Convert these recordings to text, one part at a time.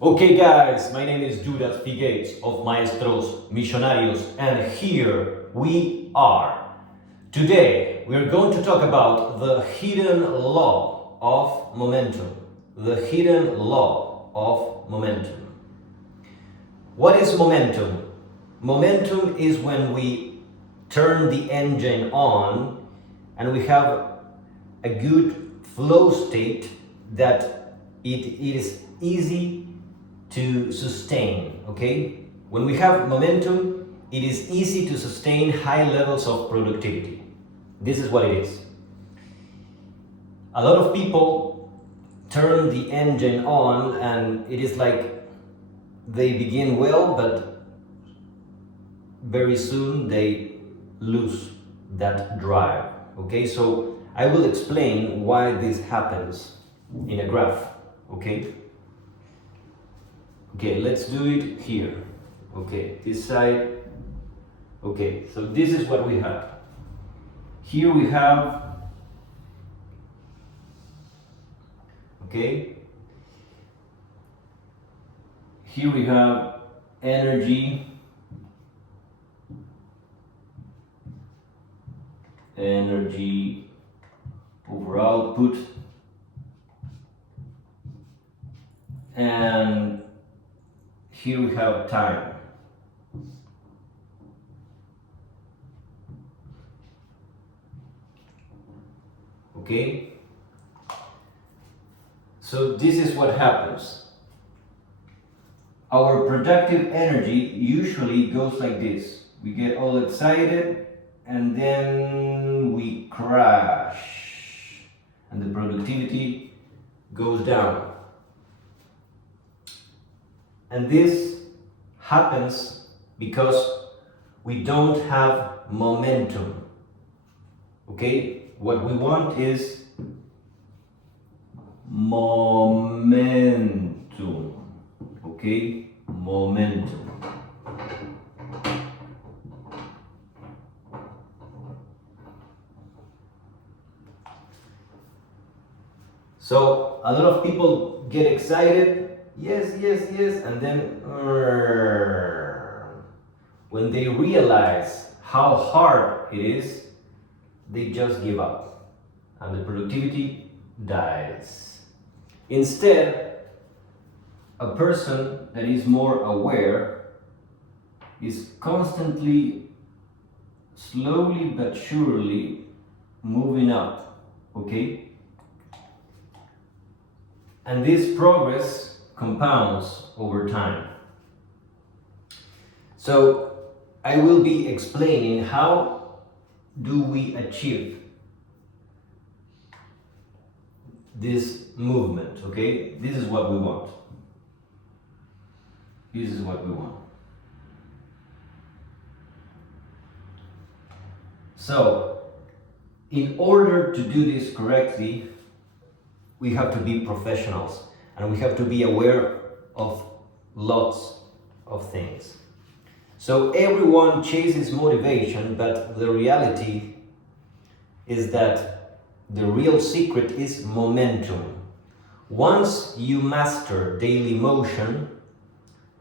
Okay guys, my name is Judas Phi Gates of Maestros Millonarios and here we are. Today we are going to talk about the hidden law of momentum. The hidden law of momentum. What is momentum? Momentum is when we turn the engine on and we have a good flow state that it is easy to sustain, okay? When we have momentum, it is easy to sustain high levels of productivity. This is what it is. A lot of people turn the engine on and it is like they begin well, but very soon they lose that drive, okay? So I will explain why this happens in a graph, okay? Okay, let's do it here. Okay, this side. Okay, so this is what we have. Here we have, okay, here we have energy, over output, and here we have time. Okay? So this is what happens. Our productive energy usually goes like this. We get all excited and then we crash and the productivity goes down. And this happens because we don't have momentum. Okay? What we want is momentum. Okay? Momentum. So a lot of people get excited, yes, and then when they realize how hard it is, they just give up and the productivity dies. Instead, a person that is more aware is constantly, slowly but surely moving up, okay? And this progress compounds over time. So I will be explaining how do we achieve this movement, okay? This is what we want. This is what we want. So, in order to do this correctly, we have to be professionals and we have to be aware of lots of things. So everyone chases motivation, but the reality is that the real secret is momentum. Once you master daily motion,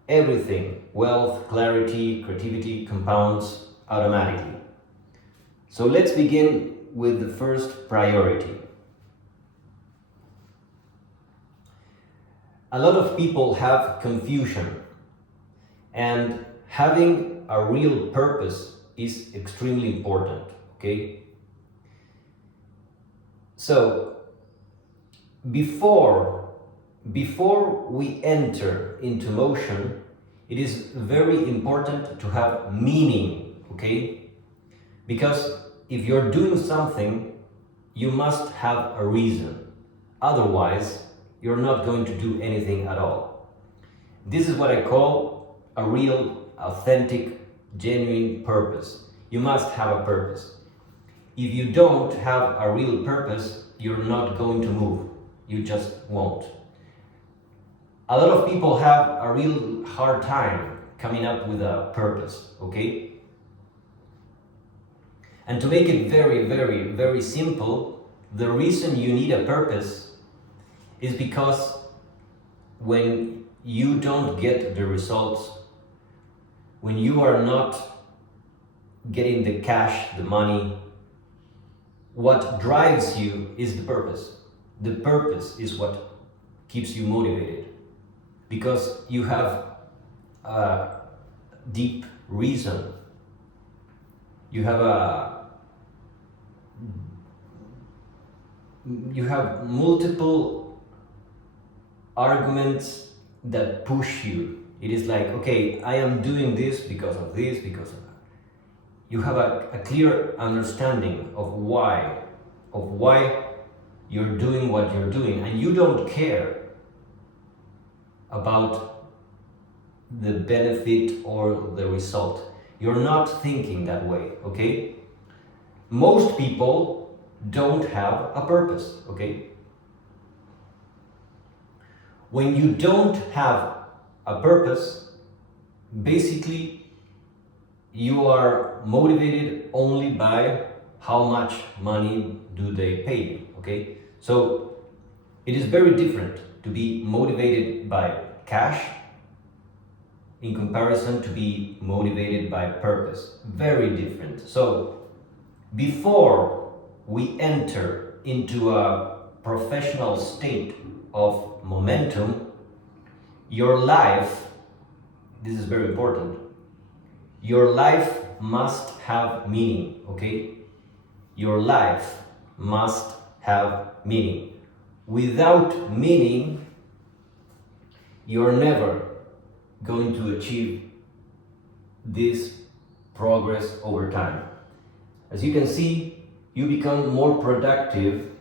everything, wealth, clarity, creativity, compounds automatically. So let's begin with the first priority. A lot of people have confusion, and having a real purpose is extremely important, okay? So, before we enter into motion, it is very important to have meaning, okay? Because if you're doing something, you must have a reason. Otherwise, you're not going to do anything at all. This is what I call a real, authentic, genuine purpose. You must have a purpose. If you don't have a real purpose, you're not going to move. You just won't. A lot of people have a real hard time coming up with a purpose, okay? And to make it very simple, the reason you need a purpose is because when you don't get the results, when you are not getting the cash, the money, what drives you is the purpose. The purpose is what keeps you motivated, because you have a deep reason. You have multiple arguments that push you. It is like, okay, I am doing this because of this, because of that. You have a clear understanding of why you're doing what you're doing, and you don't care about the benefit or the result. You're not thinking that way, okay? Most people don't have a purpose, okay? When you don't have a purpose, basically you are motivated only by how much money do they pay you, okay? So it is very different to be motivated by cash in comparison to be motivated by purpose. Very different. So before we enter into a professional state of momentum, your life, this is very important, your life must have meaning, okay? Your life must have meaning. Without meaning, you're never going to achieve this progress over time. As you can see, you become more productive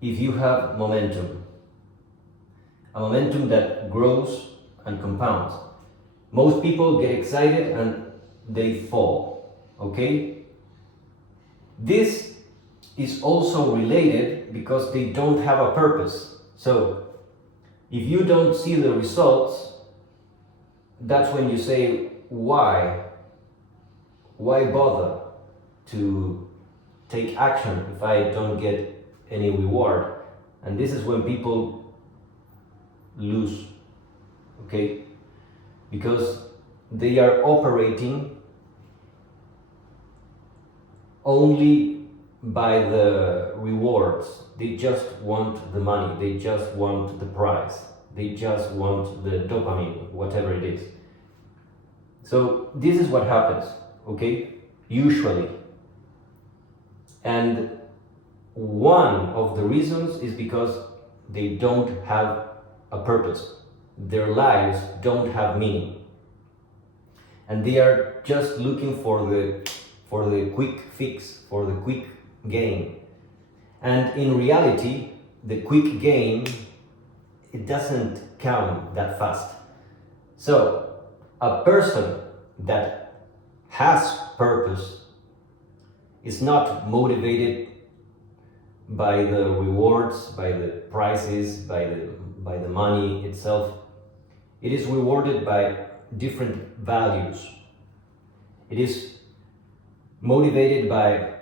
if you have momentum. A momentum that grows and compounds. Most people get excited and they fall, okay? This is also related because they don't have a purpose. So, if you don't see the results, that's when you say, why? Why bother to take action if I don't get any reward? And this is when people lose, okay? Because they are operating only by the rewards. They just want the money, they just want the prize, they just want the dopamine, whatever it is. So this is what happens, okay? Usually. And one of the reasons is because they don't have a purpose. Their lives don't have meaning. And they are just looking for the quick fix, for the quick gain. And in reality, the quick gain, it doesn't come that fast. So, a person that has purpose is not motivated by the rewards, by the prizes, by the money itself. It is rewarded by different values. It is motivated by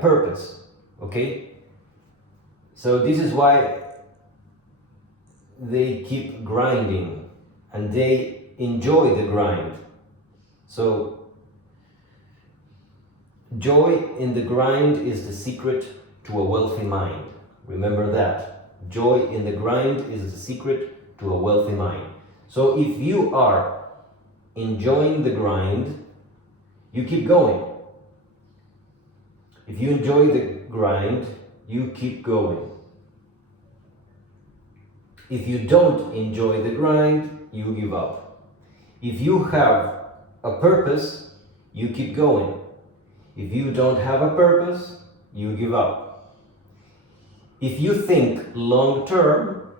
purpose, okay? So this is why they keep grinding and they enjoy the grind. So joy in the grind is the secret to a wealthy mind. Remember that. Joy in the grind is the secret to a wealthy mind. So if you are enjoying the grind, you keep going. If you enjoy the grind, you keep going. If you don't enjoy the grind, you give up. If you have a purpose, you keep going. If you don't have a purpose, you give up. If you think long term,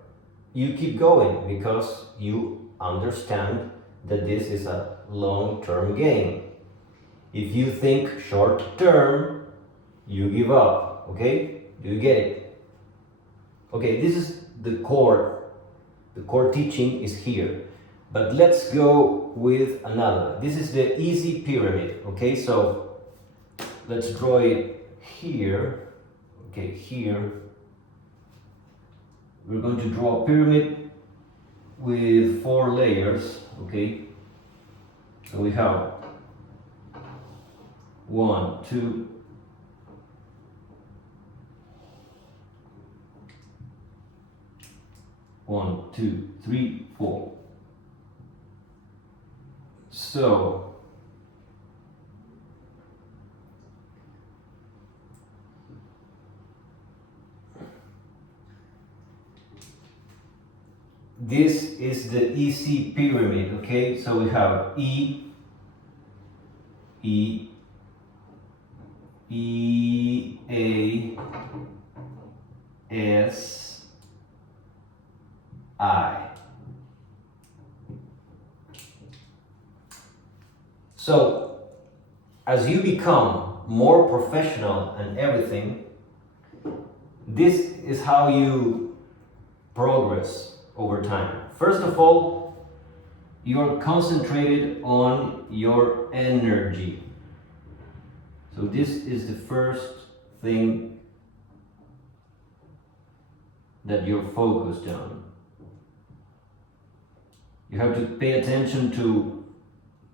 you keep going because you understand that this is a long-term game. If you think short term, you give up, okay? Do you get it? Okay, this is the core teaching is here. But let's go with another. This is the easy pyramid, okay? So let's draw it here, okay, here. we're going to draw a pyramid with 4 layers, okay? So we have 1, 2, 1, 2, 3, 4. So this is the E.A.S.I pyramid, okay? So we have E, E, E, A, S, I. So as you become more professional and everything, this is how you progress over time. First of all, you're concentrated on your energy. So this is the first thing that you're focused on. You have to pay attention to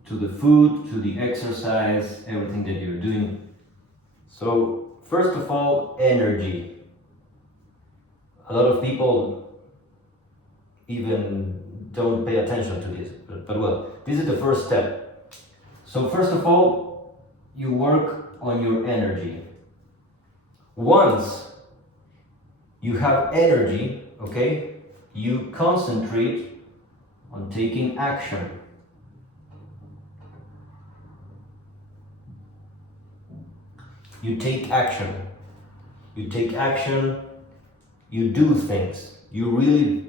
the food, to the exercise, everything that you're doing. So first of all, energy. A lot of people even don't pay attention to this, but well, this is the first step. So first of all, you work on your energy. Once you have energy, okay, you concentrate on taking action. You take action. You take action, you do things. You really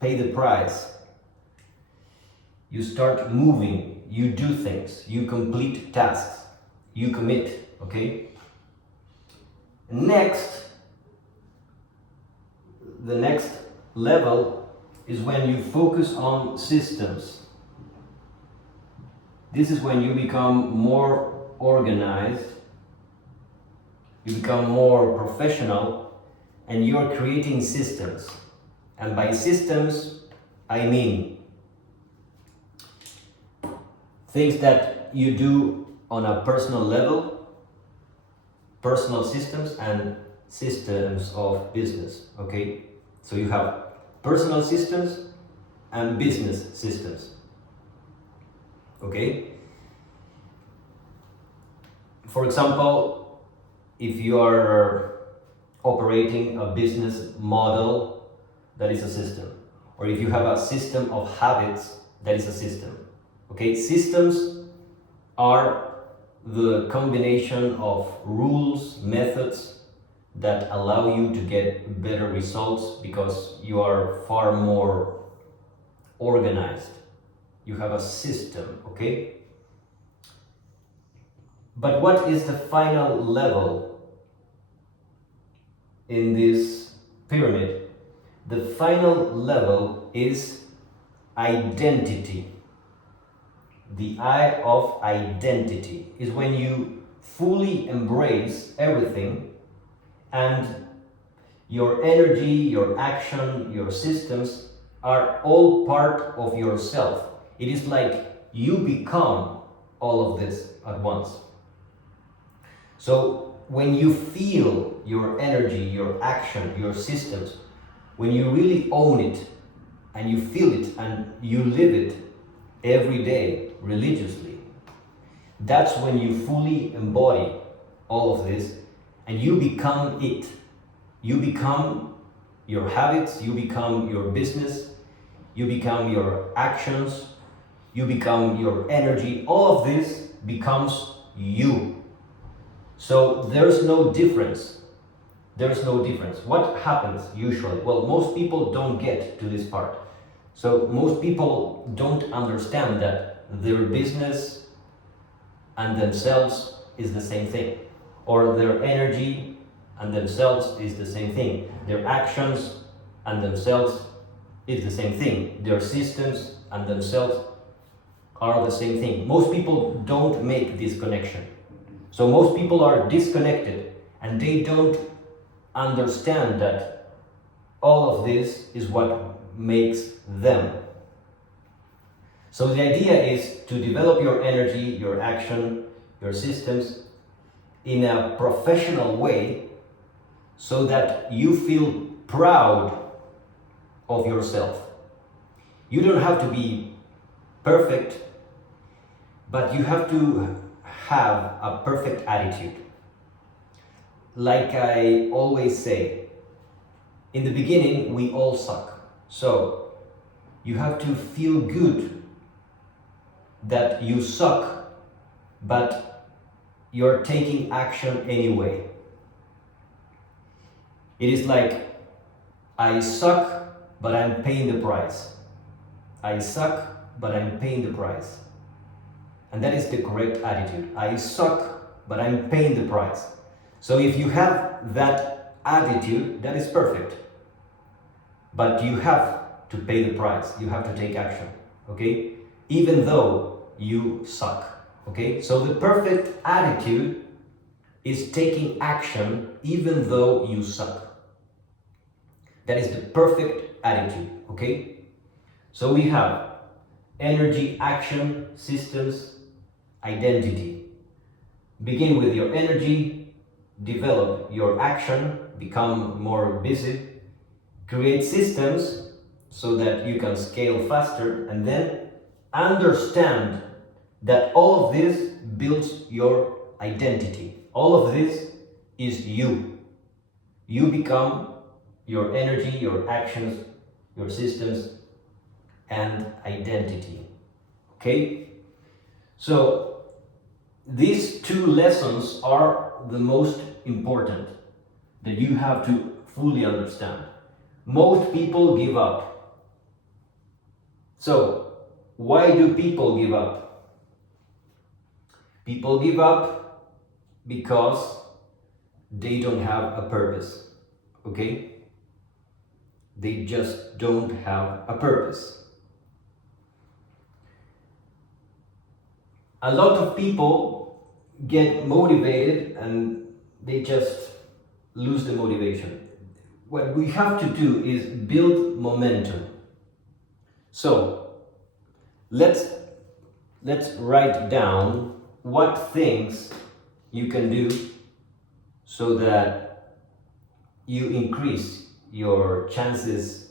pay the price. You start moving, you do things, you complete tasks, you commit, okay? Next, the next level is when you focus on systems. This is when you become more organized, you become more professional, and you're creating systems. And by systems, I mean things that you do on a personal level, personal systems and systems of business, okay? So you have personal systems and business systems, okay? For example, if you are operating a business model, that is a system. Or if you have a system of habits, that is a system. Okay, systems are the combination of rules, methods that allow you to get better results because you are far more organized. You have a system, okay? But what is the final level in this pyramid? The final level is identity. The I of identity is when you fully embrace everything and your energy, your action, your systems are all part of yourself. It is like you become all of this at once. So when you feel your energy, your action, your systems, when you really own it and you feel it and you live it every day religiously, that's when you fully embody all of this and you become it. You become your habits, you become your business, you become your actions, you become your energy. All of this becomes you. So there's no difference. There's no difference. What happens usually? Well, most people don't get to this part. So most people don't understand that their business and themselves is the same thing. Or their energy and themselves is the same thing. Their actions and themselves is the same thing. Their systems and themselves are the same thing. Most people don't make this connection. So most people are disconnected and they don't understand that all of this is what makes them. So the idea is to develop your energy, your action, your systems in a professional way so that you feel proud of yourself. You don't have to be perfect, but you have to have a perfect attitude. Like I always say, in the beginning we all suck. So you have to feel good that you suck, but you're taking action anyway. It is like, I suck, but I'm paying the price. I suck, but I'm paying the price. And that is the correct attitude. I suck, but I'm paying the price. So if you have that attitude, that is perfect. But you have to pay the price. You have to take action, okay? Even though you suck, okay? So the perfect attitude is taking action even though you suck. That is the perfect attitude, okay? So we have energy, action, systems, identity. Begin with your energy, develop your action, become more busy, create systems so that you can scale faster, and then understand that all of this builds your identity. All of this is you. You become your energy, your actions, your systems, and identity. Okay? So these two lessons are the most important that you have to fully understand. Most people give up. So why do people give up? People give up because they don't have a purpose. Okay? They just don't have a purpose. A lot of people get motivated and they just lose the motivation. What we have to do is build momentum. So let's write down what things you can do so that you increase your chances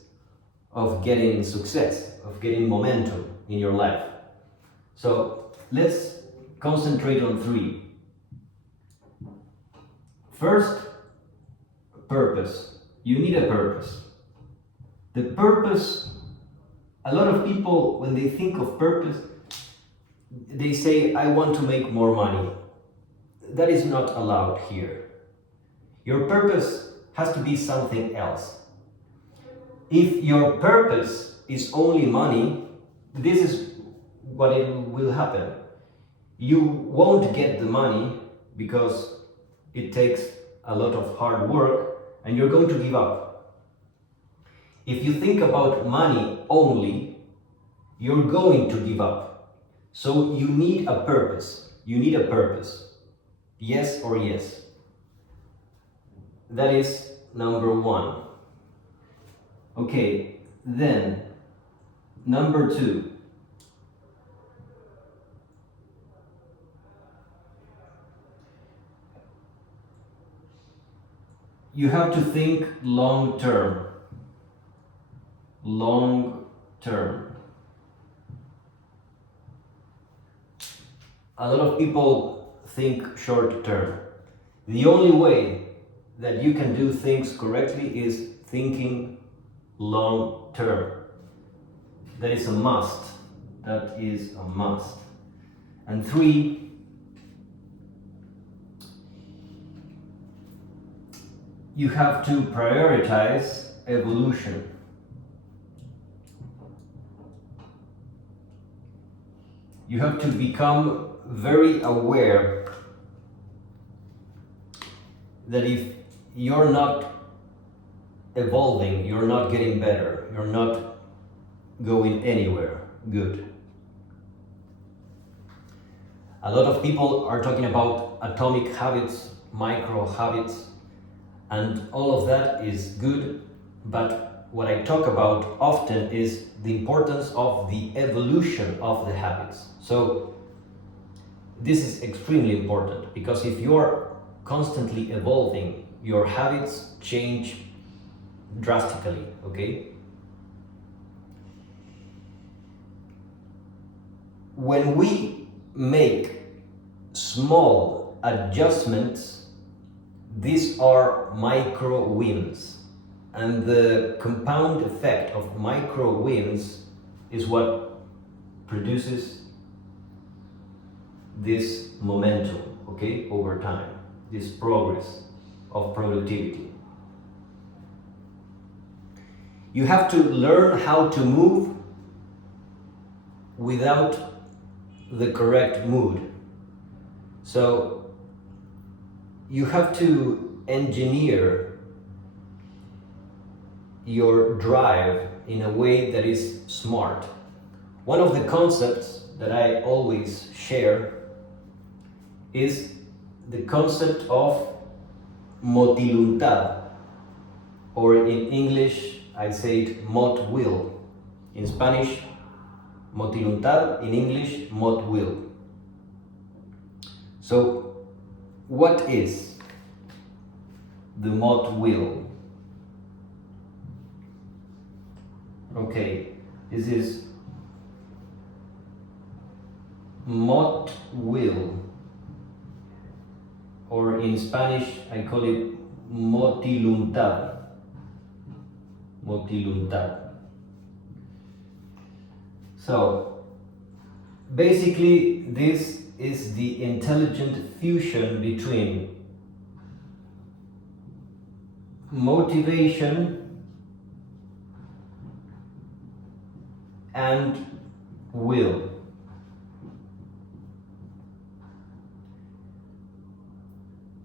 of getting success, of getting momentum in your life. So let's concentrate on 3. First, purpose. You need a purpose. The purpose, a lot of people, when they think of purpose, they say, I want to make more money. That is not allowed here. Your purpose has to be something else. If your purpose is only money, this is what it will happen. You won't get the money because it takes a lot of hard work and you're going to give up. If you think about money only, you're going to give up. So you need a purpose. You need a purpose. Yes or yes. That is number 1. Okay, then number 2. You have to think long term. Long term. A lot of people think short term. The only way that you can do things correctly is thinking long term. That is a must. That is a must. And 3, you have to prioritize evolution. You have to become very aware that if you're not evolving, you're not getting better, you're not going anywhere good. A lot of people are talking about atomic habits, micro habits. And all of that is good, but what I talk about often is the importance of the evolution of the habits. So this is extremely important, because if you're constantly evolving, your habits change drastically, okay? When we make small adjustments, these are micro wins, and the compound effect of micro wins is what produces this momentum, okay, over time, this progress of productivity. You have to learn how to move without the correct mood. So you have to engineer your drive in a way that is smart. One of the concepts that I always share is the concept of MotWill, or in English I say it MotWill. In Spanish, MotWill, in English, MotWill. So, what is the MotWill? Okay, this is MotWill, or in Spanish I call it MotWill. So basically this is the intelligent fusion between motivation and will.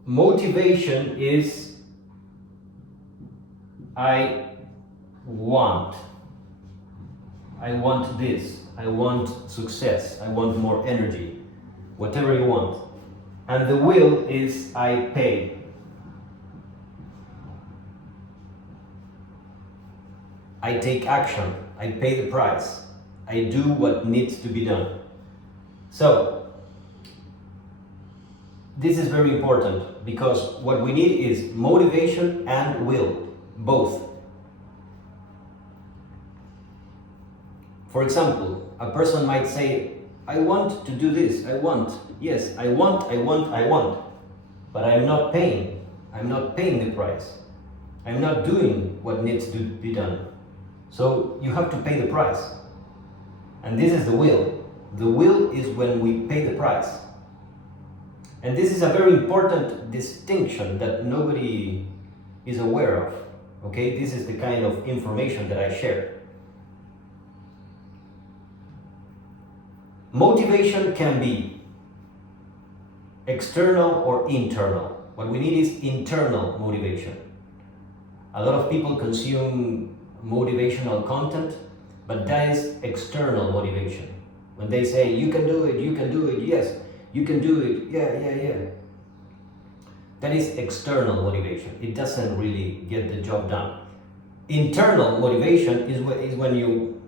Motivation is I want this, I want success, I want more energy, whatever you want. And the will is I pay. I take action, I pay the price, I do what needs to be done. So this is very important, because what we need is motivation and will, both. For example, a person might say, I want to do this, I want, but I'm not paying the price. I'm not doing what needs to be done. So you have to pay the price. And this is the will. The will is when we pay the price. And this is a very important distinction that nobody is aware of. Okay, this is the kind of information that I share. Motivation can be external or internal. What we need is internal motivation. A lot of people consume motivational content, but that is external motivation. When they say, you can do it, yes, you can do it, yeah. That is external motivation. It doesn't really get the job done. Internal motivation is when you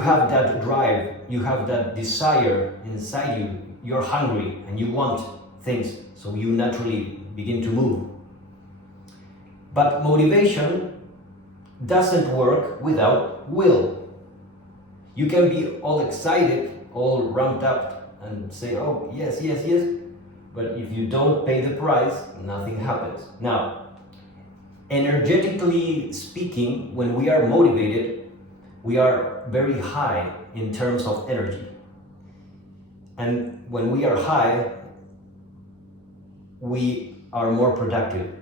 have that drive, you have that desire inside you, you're hungry and you want things, so you naturally begin to move. But motivation doesn't work without will. You can be all excited, all ramped up and say, oh, yes, but if you don't pay the price, nothing happens. Now, energetically speaking, when we are motivated, we are very high in terms of energy. And when we are high, we are more productive.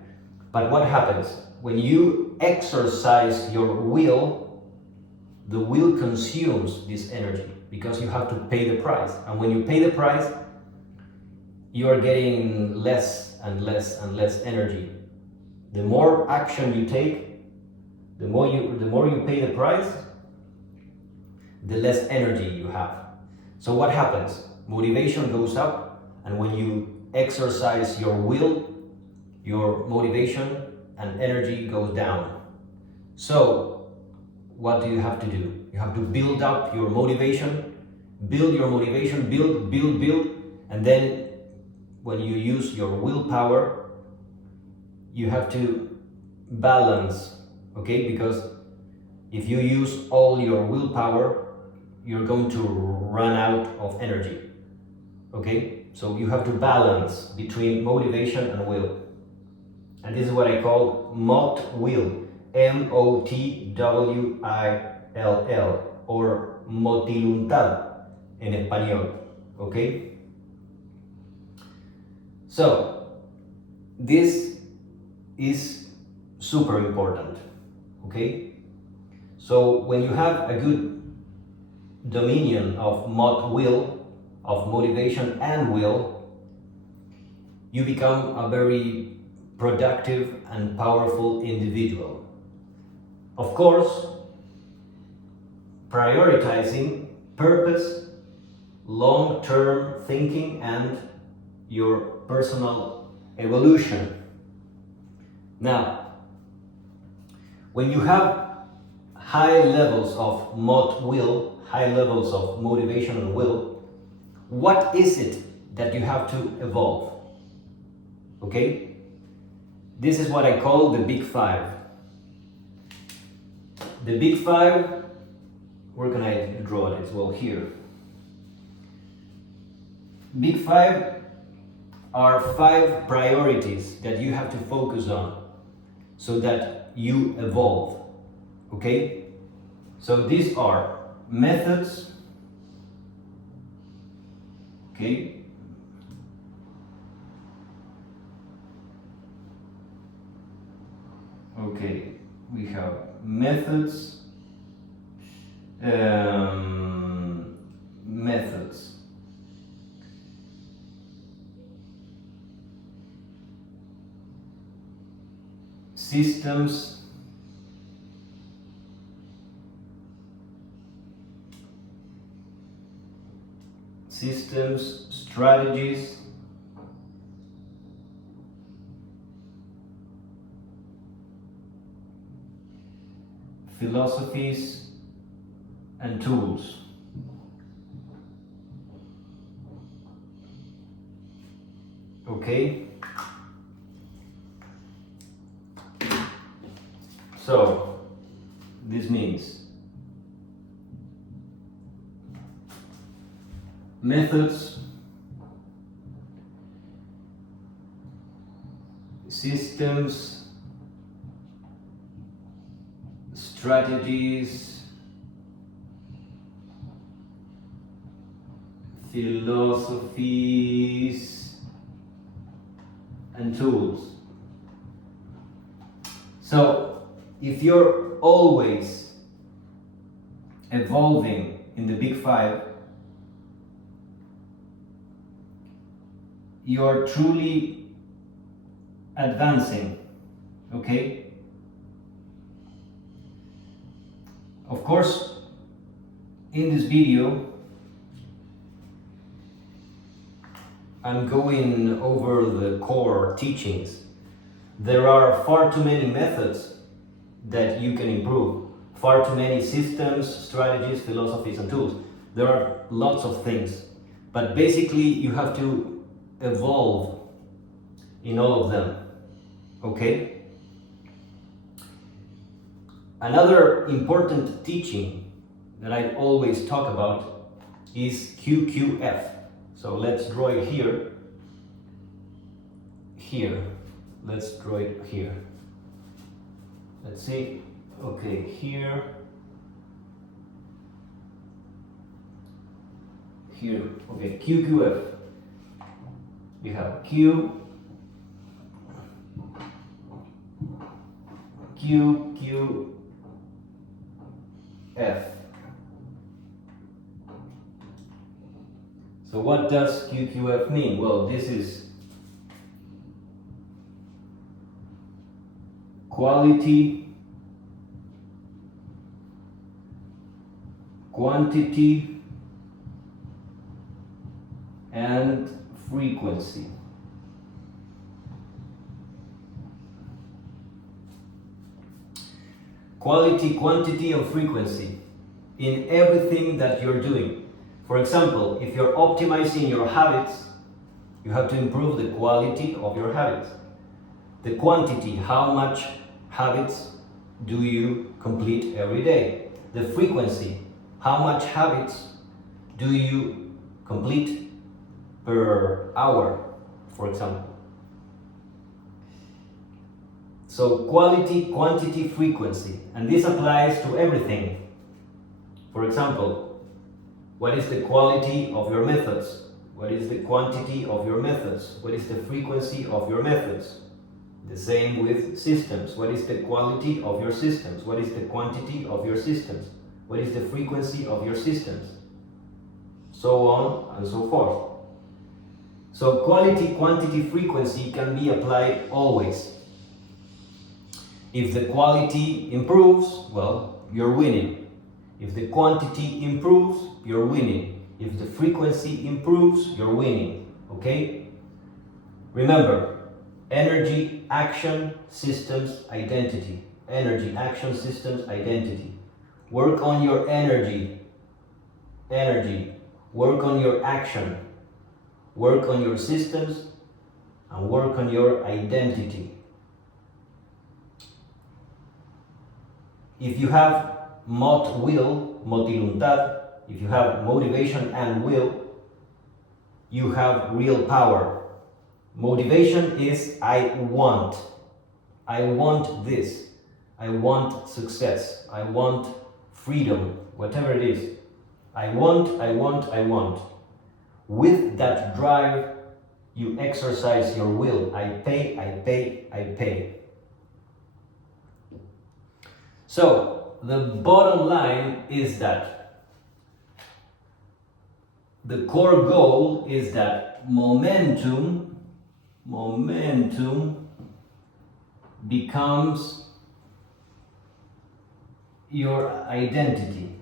But what happens? When you exercise your will, the will consumes this energy, because you have to pay the price. And when you pay the price, you are getting less and less energy. The more action you take, the more you pay the price, the less energy you have. So what happens? Motivation goes up, and when you exercise your will, your motivation and energy goes down. So what do you have to do? You have to build up your motivation, build, and then when you use your willpower, you have to balance, okay? Because if you use all your willpower, you're going to run out of energy, okay? So you have to balance between motivation and will. And this is what I call MotWill, MotWill, or motiluntad en español, okay? So, this is super important, okay? So, when you have a good dominion of MotWill, of motivation and will, you become a very productive and powerful individual. Of course, prioritizing purpose, long-term thinking, and your personal evolution. Now, when you have high levels of MotWill, high levels of motivation and will, what is it that you have to evolve? Okay? This is what I call the Big Five. The Big Five, where can I draw it? Well, here. Big Five are 5 priorities that you have to focus on so that you evolve. Okay? So these are methods. Okay? Okay, we have methods, systems, strategies, philosophies, and tools. Okay? So, this means methods, systems, strategies, philosophies, and tools. So, if you're always evolving in the Big Five, you're truly advancing, okay? Of course, in this video, I'm going over the core teachings. There are far too many methods that you can improve, far too many systems, strategies, philosophies, and tools. There are lots of things, but basically you have to evolve in all of them, okay? Another important teaching that I always talk about is QQF. So let's draw it here. Let's draw it here. Let's see. Okay, here. Okay, QQF. We have Q, F. So what does QQF mean? Well, this is quality, quantity, and frequency. quality, quantity, and frequency in everything that you're doing. For example, if you're optimizing your habits, you have to improve the quality of your habits. The quantity, how much habits do you complete every day? The frequency, how much habits do you complete per hour, for example? So quality, quantity, frequency, and this applies to everything. For example, what is the quality of your methods? What is the quantity of your methods? What is the frequency of your methods? The same with systems. What is the quality of your systems? What is the quantity of your systems? What is the frequency of your systems? So on and so forth. So quality, quantity, frequency can be applied always. If the quality improves, well, you're winning. If the quantity improves, you're winning. If the frequency improves, you're winning. Okay? Remember, energy, action, systems, identity. Energy, action, systems, identity. Work on your energy. Energy. Work on your action. Work on your systems, and work on your identity. If you have MotWill, motiluntad, if you have motivation and will, you have real power. Motivation is I want this, I want success, I want freedom, whatever it is. I want. With that drive, you exercise your will. I pay. So, the bottom line is that the core goal is that momentum becomes your identity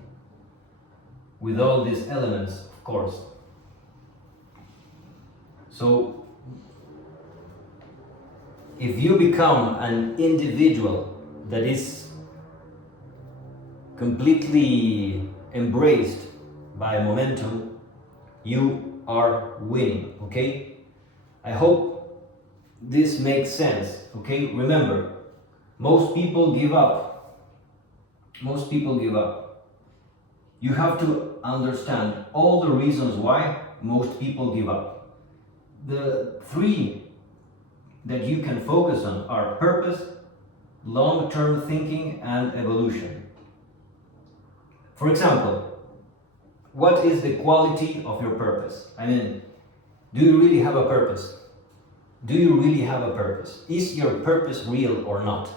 with all these elements, of course. So, if you become an individual that is completely embraced by momentum, you are winning, okay? I hope this makes sense, okay? Remember, most people give up. You have to understand all the reasons why most people give up. The three that you can focus on are purpose, long-term thinking, and evolution. For example, what is the quality of your purpose? I mean, do you really have a purpose? Is your purpose real or not?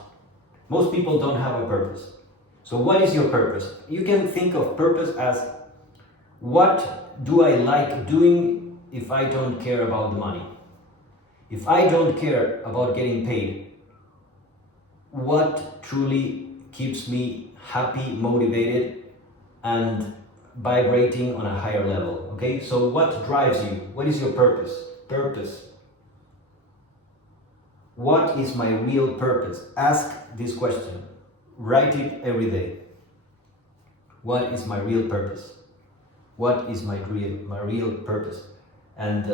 Most people don't have a purpose. So what is your purpose? You can think of purpose as, what do I like doing if I don't care about the money? If I don't care about getting paid, what truly keeps me happy, motivated, and vibrating on a higher level? Okay, so what drives you? What is your purpose? What is my real purpose? Ask this question. Write it every day. What is my real purpose? What is my real purpose? And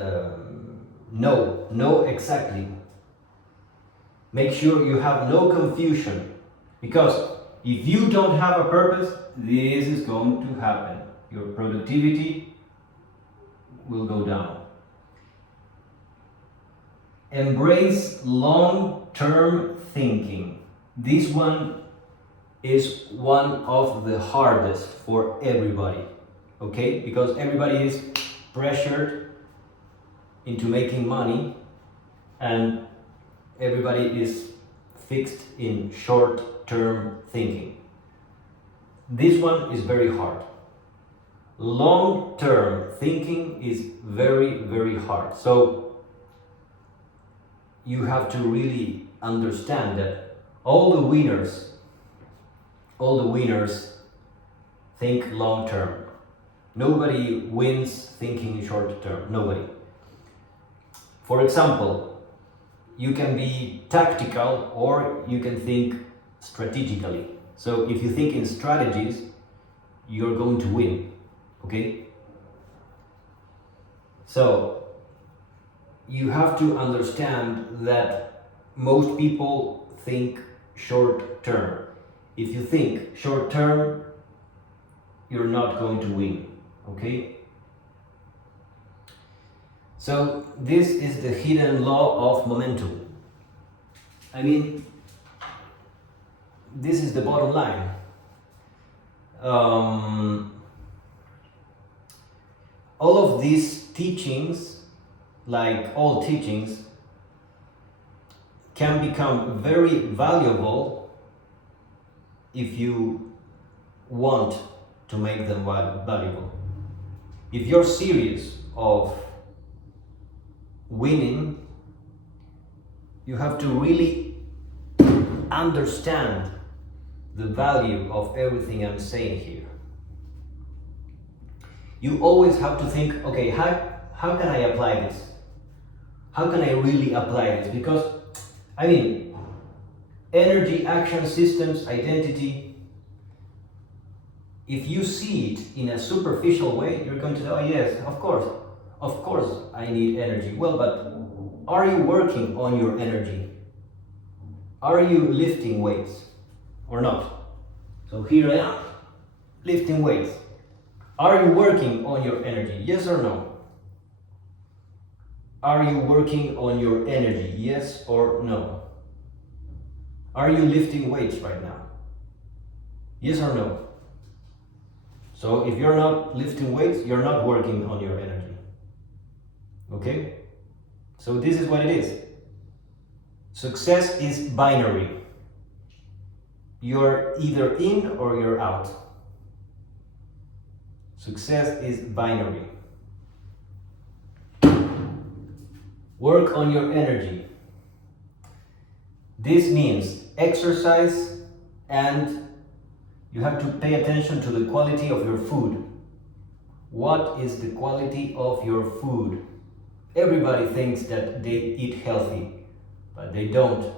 know exactly. Make sure you have no confusion, because if you don't have a purpose, this is going to happen. Your productivity will go down. Embrace long-term thinking. This one is one of the hardest for everybody, okay? Because everybody is pressured into making money, and everybody is fixed in short-term thinking. This one is very hard. Long-term thinking is very, very hard. So you have to really understand that all the winners think long-term. Nobody wins thinking short-term. Nobody. For example, you can be tactical or you can think strategically. So if you think in strategies, you're going to win, okay? So you have to understand that most people think short term. If you think short term, you're not going to win, okay? So this is the hidden law of momentum. I mean, this is the bottom line. All of these teachings, like all teachings, can become very valuable if you want to make them valuable. If you're serious of winning, you have to really understand the value of everything I'm saying here. You always have to think, okay, how can I apply this? How can I really apply this? Because, I mean, energy, action, systems, identity, if you see it in a superficial way, you're going to say, oh yes, of course I need energy. Well, but are you working on your energy? Are you lifting weights or not? So here I am, lifting weights. Are you working on your energy? Yes or no? Are you working on your energy? Yes or no? Are you lifting weights right now? Yes or no? So if you're not lifting weights, you're not working on your energy. Okay? So this is what it is. Success is binary. You're either in or you're out. Success is binary. Work on your energy. This means exercise, and you have to pay attention to the quality of your food. What is the quality of your food? Everybody thinks that they eat healthy, but they don't.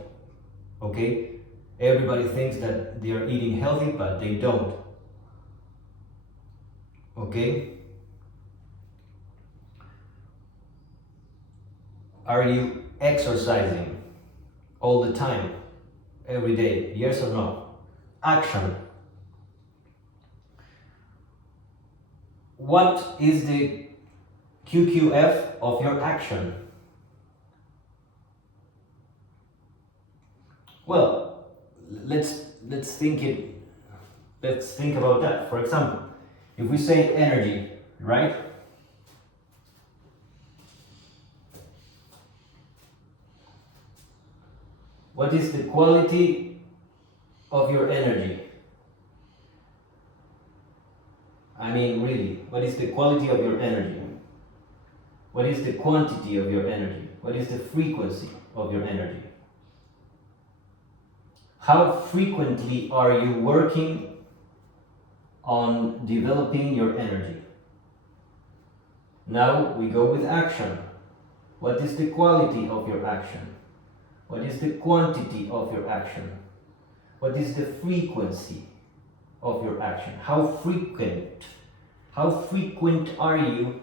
Okay? Everybody thinks that they are eating healthy, but they don't. Okay? Are you exercising all the time, every day? Yes or no? Action. What is the QQF of your action? Well, let's think about that. For example, if we say energy, right? What is the quality of your energy? I mean, really, what is the quality of your energy? What is the quantity of your energy? What is the frequency of your energy? How frequently are you working on developing your energy? Now we go with action. What is the quality of your action? What is the quantity of your action? What is the frequency of your action? How frequent are you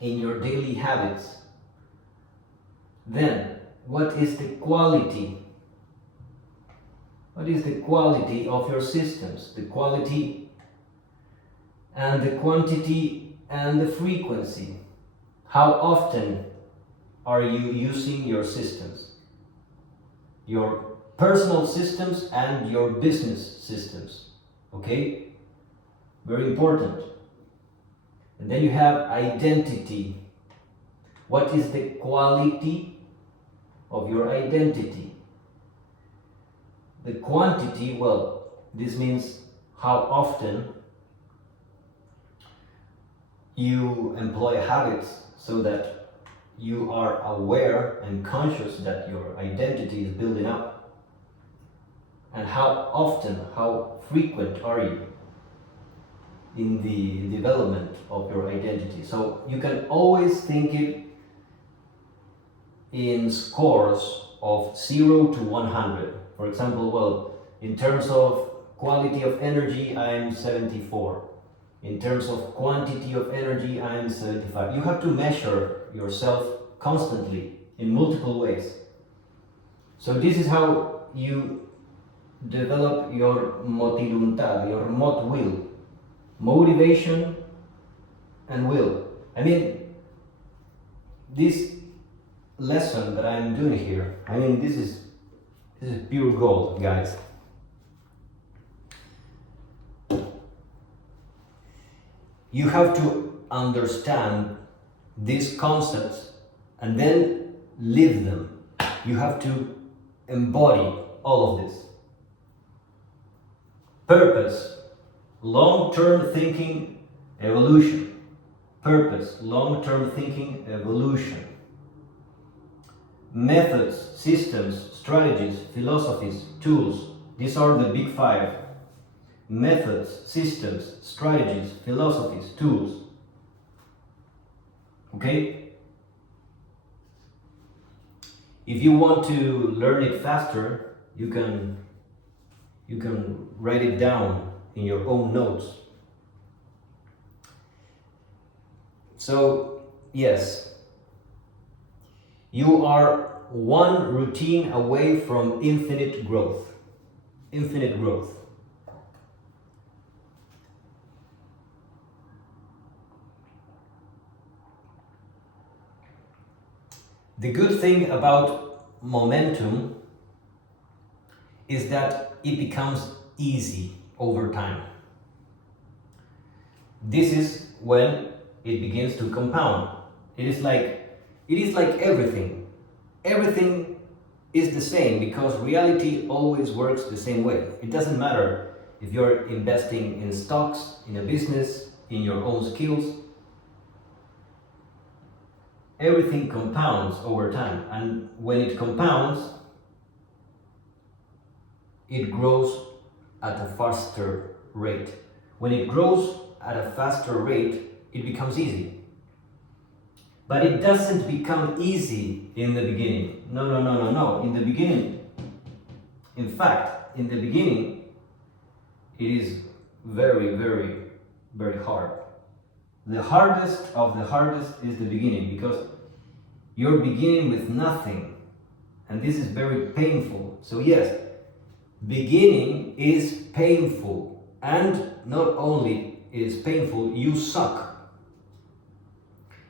in your daily habits? Then, what is the quality? What is the quality of your systems? The quality and the quantity and the frequency. How often are you using your systems? Your personal systems and your business systems. Okay? Very important. And then you have identity. What is the quality of your identity? The quantity, well, this means how often you employ habits so that you are aware and conscious that your identity is building up. And how often, how frequent are you in the development of your identity? So you can always think it in scores of 0 to 100. For example, well, In terms of quality of energy, I'm 74. In terms of quantity of energy, I'm 75. You have to measure yourself constantly in multiple ways. So this is how you develop your motiluntad, your MotWill, motivation and will. I mean, this lesson that I'm doing here, I mean, this is pure gold, guys. You have to understand these concepts and then live them. You have to embody all of this. Purpose, long-term thinking, evolution. Purpose, long-term thinking, evolution. Methods, systems, strategies, philosophies, tools. These are the big five. Methods, systems, strategies, philosophies, tools. Okay? If you want to learn it faster, you can write it down in your own notes. So, yes, you are one routine away from infinite growth. Infinite growth. The good thing about momentum is that it becomes easy over time. This is when it begins to compound. It is like everything. Everything is the same because reality always works the same way. It doesn't matter if you're investing in stocks, in a business, in your own skills. Everything compounds over time, and when it compounds, it grows at a faster rate. When it grows at a faster rate, it becomes easy. But it doesn't become easy in the beginning. No. In the beginning, in fact, in the beginning, it is very, very, very hard. The hardest of the hardest is the beginning, because you're beginning with nothing, and this is very painful. So yes, beginning is painful, and not only is painful, you suck.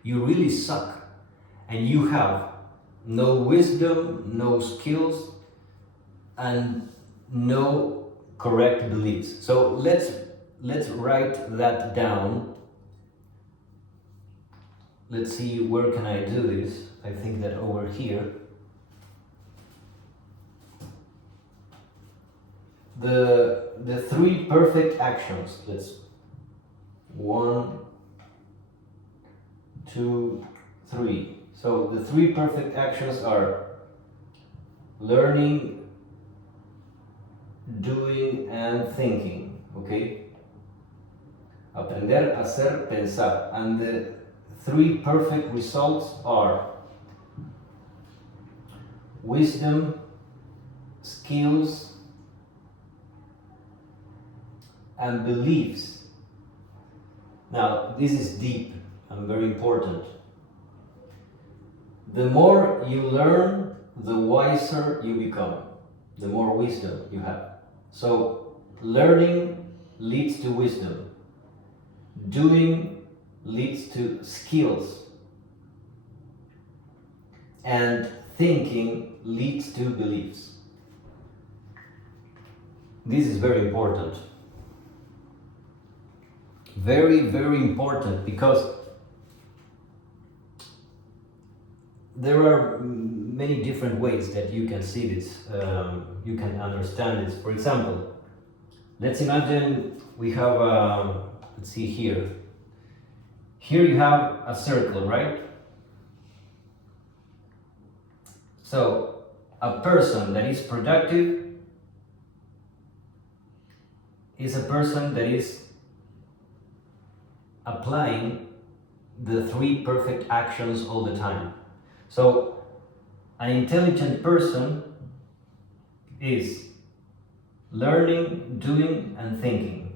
You really suck, and you have no wisdom, no skills, and no correct beliefs. So let's write that down. Let's see, where can I do this? I think that over here. The three perfect actions. Let's 1, 2, 3. So the three perfect actions are learning, doing, and thinking. Okay? Aprender, hacer, pensar. And the three perfect results are wisdom, skills, and beliefs. Now, this is deep and very important. The more you learn, the wiser you become, the more wisdom you have. So, learning leads to wisdom. Doing leads to skills. And thinking leads to beliefs. This is very important. Very, very important, because there are many different ways that you can see this, you can understand this. For example, let's imagine we have, let's see here. Here you have a circle, right? So, a person that is productive is a person that is applying the three perfect actions all the time. So, an intelligent person is learning, doing, and thinking.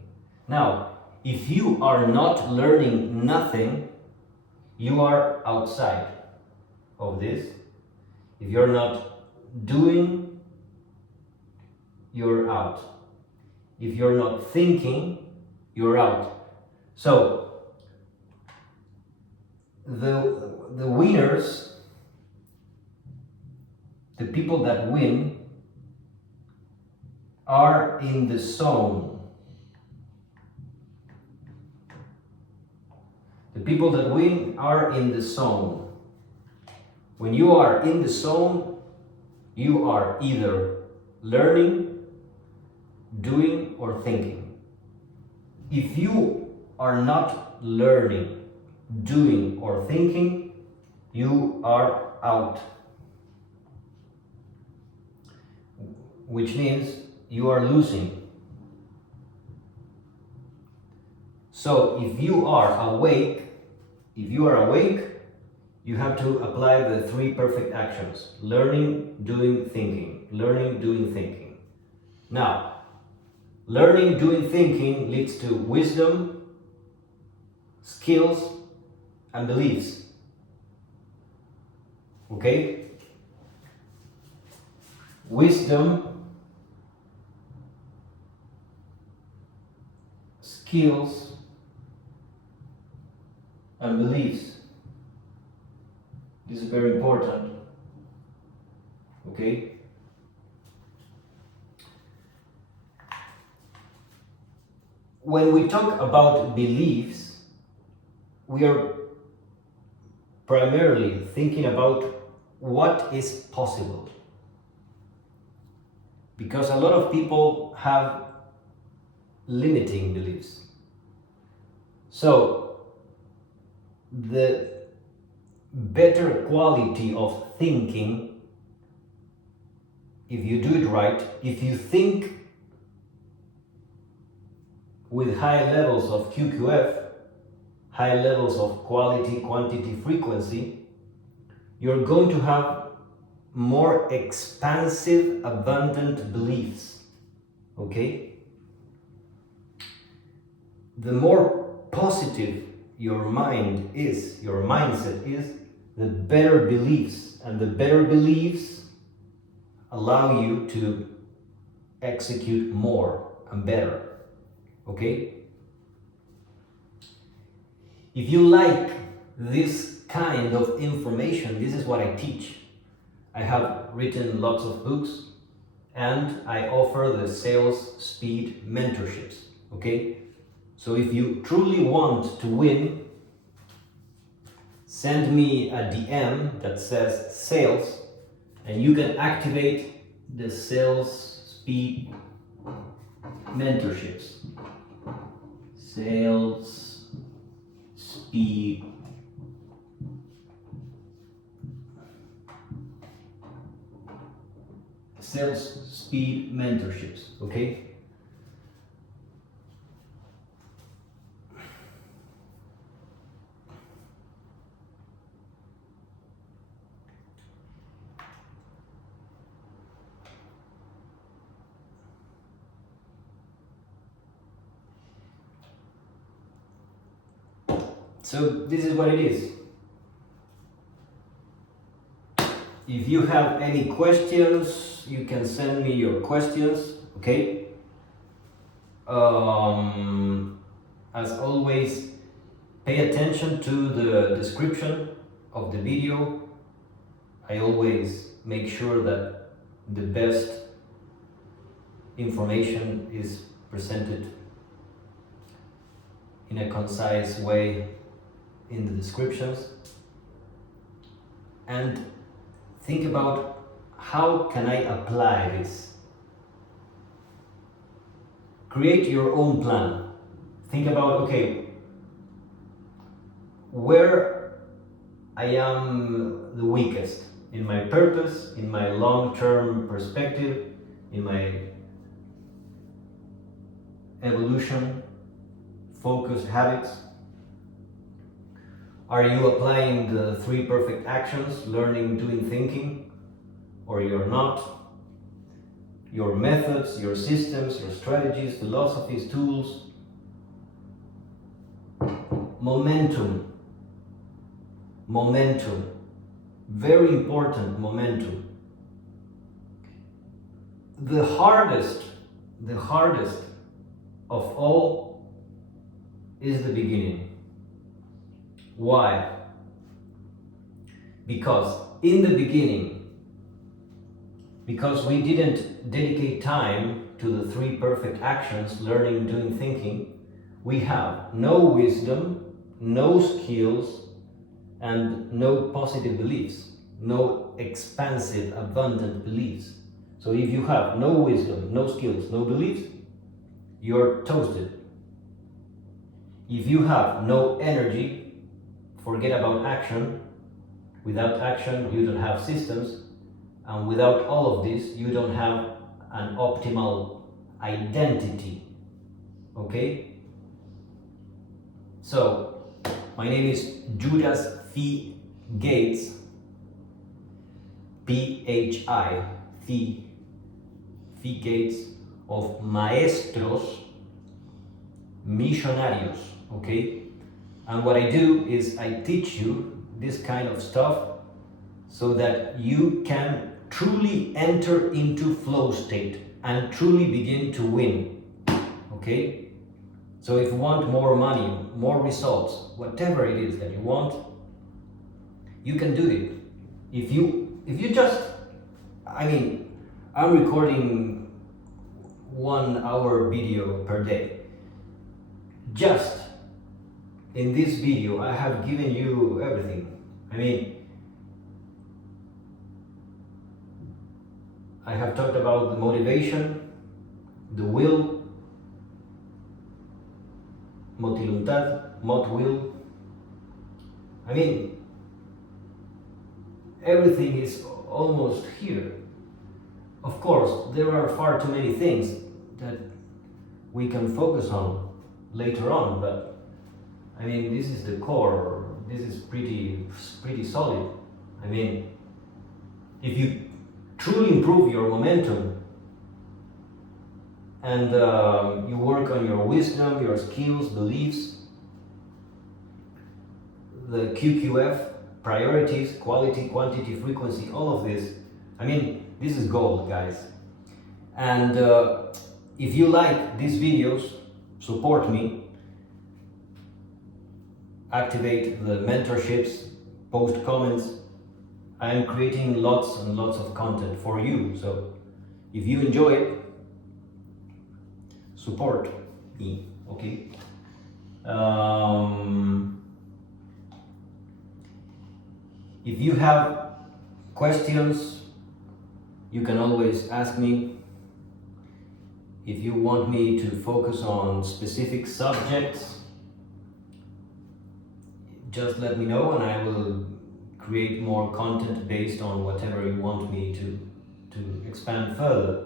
Now, if you are not learning nothing, you are outside of this. If you're not doing, you're out. If you're not thinking, you're out. So, the winners, the people that win, are in the zone. The people that win are in the zone. When you are in the zone, you are either learning, doing, or thinking. If you are not learning, doing, or thinking, you are out. Which means you are losing. So if you are awake, you have to apply the 3 perfect actions: learning, doing, thinking. Learning, doing, thinking. Now, learning, doing, thinking leads to wisdom, skills, and beliefs. Okay? Wisdom, skills, and beliefs. This is very important. Okay? When we talk about beliefs, we are primarily thinking about what is possible. Because a lot of people have limiting beliefs. So, the better quality of thinking, if you do it right, if you think with high levels of QQF, high levels of quality, quantity, frequency, you're going to have more expansive, abundant beliefs. Okay? The more positive your mind is, your mindset is, the better beliefs. And the better beliefs allow you to execute more and better. Okay? If you like this kind of information, this is what I teach. I have written lots of books and I offer the sales speed mentorships. Okay? So if you truly want to win, send me a DM that says sales and you can activate the sales speed mentorships. Sales speed mentorships, okay? So this is what it is. If you have any questions, you can send me your questions, okay? As always, pay attention to the description of the video. I always make sure that the best information is presented in a concise way in the descriptions. And think about, how can I apply this? Create your own plan. Think about, okay, where I am the weakest in my purpose, in my long-term perspective, in my evolution, focused habits. Are you applying the 3 perfect actions, learning, doing, thinking, or you're not? your methods, your systems, your strategies, philosophies, tools. Momentum. Momentum. Very important, momentum. The hardest of all is the beginning. Why? Because in the beginning, because we didn't dedicate time to the 3 perfect actions, learning, doing, thinking, we have no wisdom, no skills, and no positive beliefs, no expansive, abundant beliefs. So if you have no wisdom, no skills, no beliefs, you're toasted. If you have no energy, forget about action. Without action, you don't have systems. And without all of this, you don't have an optimal identity. Okay? So, my name is Judas Phi Gates. P-H-I, Phi Gates, of Maestros Millonarios. Okay? And what I do is I teach you this kind of stuff so that you can truly enter into flow state and truly begin to win. Okay? So if you want more money, more results, whatever it is that you want, you can do it. If you just, I'm recording 1 hour video per day. Just in this video, I have given you everything. I have talked about the motivation, the will, MotWill. Everything is almost here. Of course, there are far too many things that we can focus on later on, but this is the core. This is pretty solid. If you truly improve your momentum and you work on your wisdom, your skills, beliefs, the QQF, priorities, quality, quantity, frequency, all of this, this is gold, guys. And if you like these videos, support me, activate the mentorships, post comments. I am creating lots and lots of content for you, so if you enjoy it, support me, okay? If you have questions, you can always ask me. If you want me to focus on specific subjects, just let me know and I will create more content based on whatever you want me to expand further.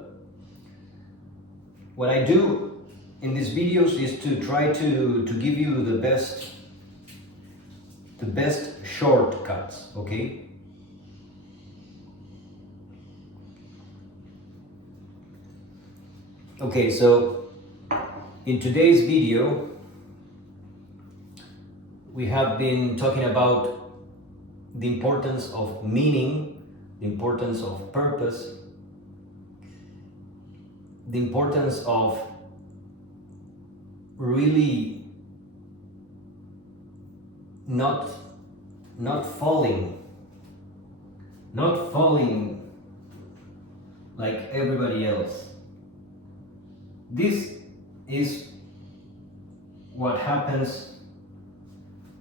What I do in these videos is to try to give you the best shortcuts, okay? Okay, so in today's video, we have been talking about the importance of meaning, the importance of purpose, the importance of really not falling like everybody else. This is what happens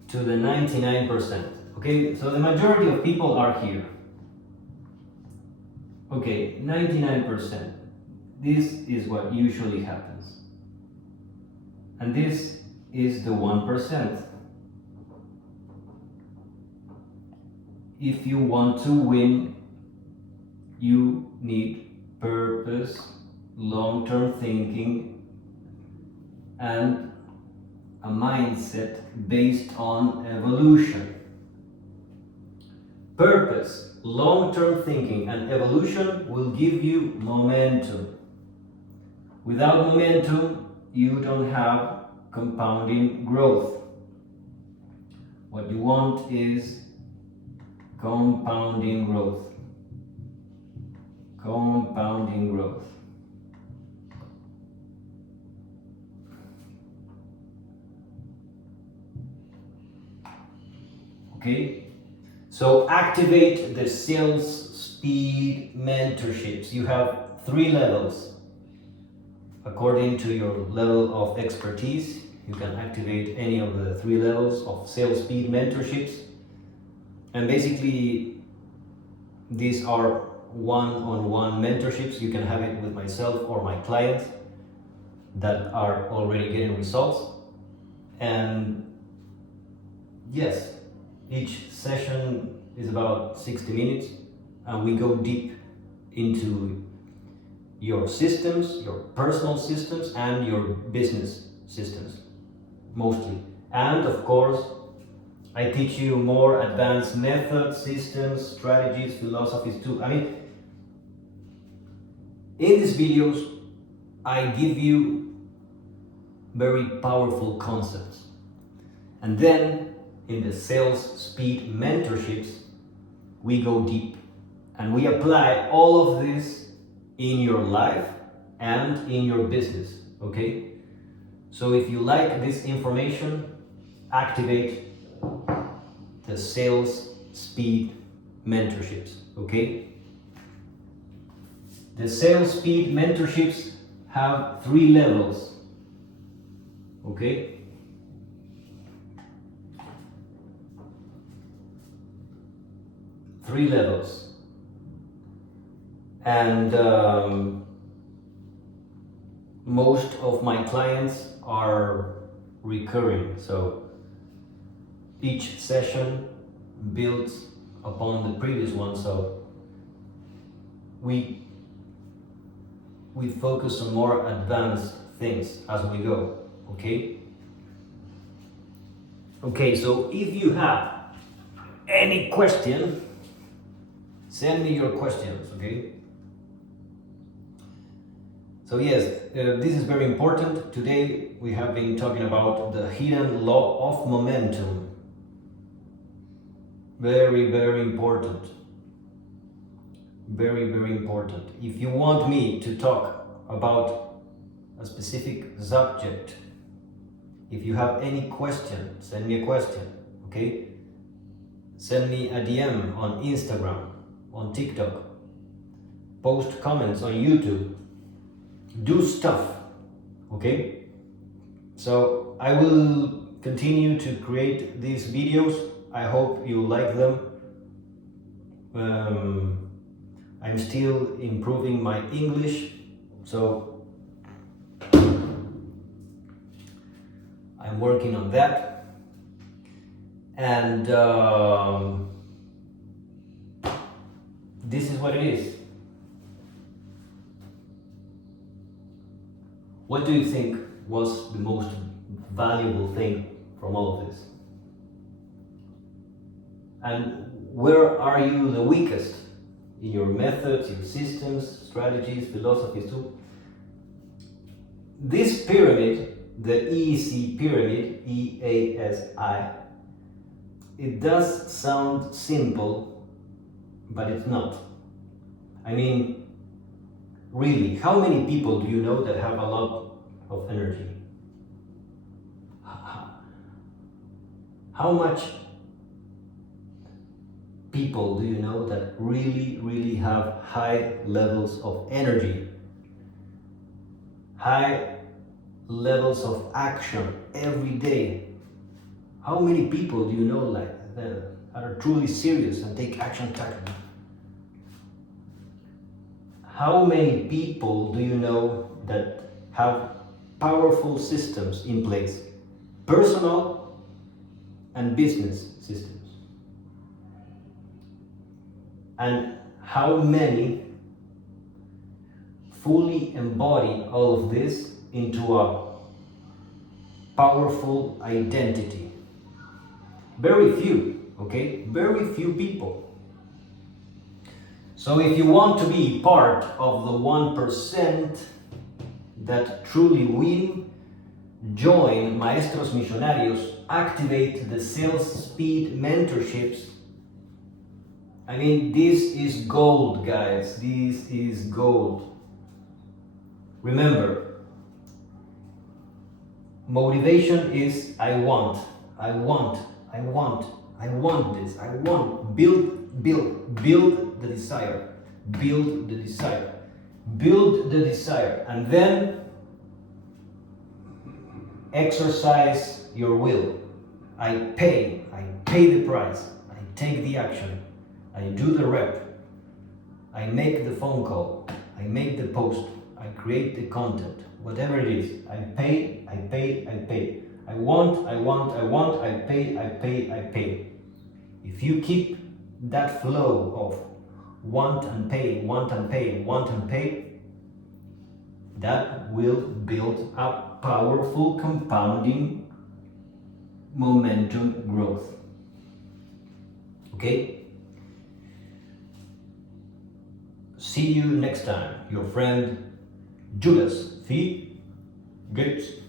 to the 99%. Okay, so the majority of people are here. Okay, 99%. This is what usually happens. And this is the 1%. If you want to win, you need purpose, long-term thinking, and a mindset based on evolution. Purpose, long-term thinking, and evolution will give you momentum. Without momentum, you don't have compounding growth. What you want is compounding growth. Compounding growth. Okay? So activate the sales speed mentorships. You have 3 levels. According to your level of expertise, you can activate any of the 3 levels of sales speed mentorships. And basically, these are one-on-one mentorships. You can have it with myself or my clients that are already getting results. And yes, each session is about 60 minutes, and we go deep into your systems, your personal systems, and your business systems, mostly. And of course, I teach you more advanced methods, systems, strategies, philosophies too. I mean, in these videos, I give you very powerful concepts. And then in the sales speed mentorships, we go deep and we apply all of this in your life and in your business, okay? So if you like this information, activate the sales speed mentorships, okay? The sales speed mentorships have 3 levels, okay? Three levels. And most of my clients are recurring, so each session builds upon the previous one, so we focus on more advanced things as we go, okay? Okay, so if you have any question, send me your questions, okay? So yes, this is very important. Today we have been talking about the hidden law of momentum. Very, very important. Very, very important. If you want me to talk about a specific subject, if you have any question, send me a question, okay? Send me a DM on Instagram, on TikTok. Post comments on YouTube. Do stuff, okay? So I will continue to create these videos. I hope you like them. I'm still improving my English, so I'm working on that. And this is what it is. What do you think was the most valuable thing from all of this? And where are you the weakest? In your methods, your systems, strategies, philosophies too? This pyramid, the E.A.S.I pyramid, E.A.S.I, it does sound simple, but it's not. I mean, really, how many people do you know that have a lot of energy? How much people do you know that really have high levels of energy? High levels of action every day? How many people do you know like that are truly serious and take action tactically? How many people do you know that have powerful systems in place? Personal and business systems. And how many fully embody all of this into a powerful identity? Very few, okay? Very few people. So if you want to be part of the 1% that truly win, join Maestros Millonarios, activate the sales speed mentorships. I mean, this is gold, guys. This is gold. Remember, motivation is I want this, I want. Build the desire. Build the desire. Build the desire. And then exercise your will. I pay the price. I take the action. I do the rep. I make the phone call. I make the post. I create the content. Whatever it is. I pay. I want, I pay. If you keep that flow of want and pay, that will build up powerful compounding momentum growth. Okay? See you next time. Your friend Judas Phi Gates.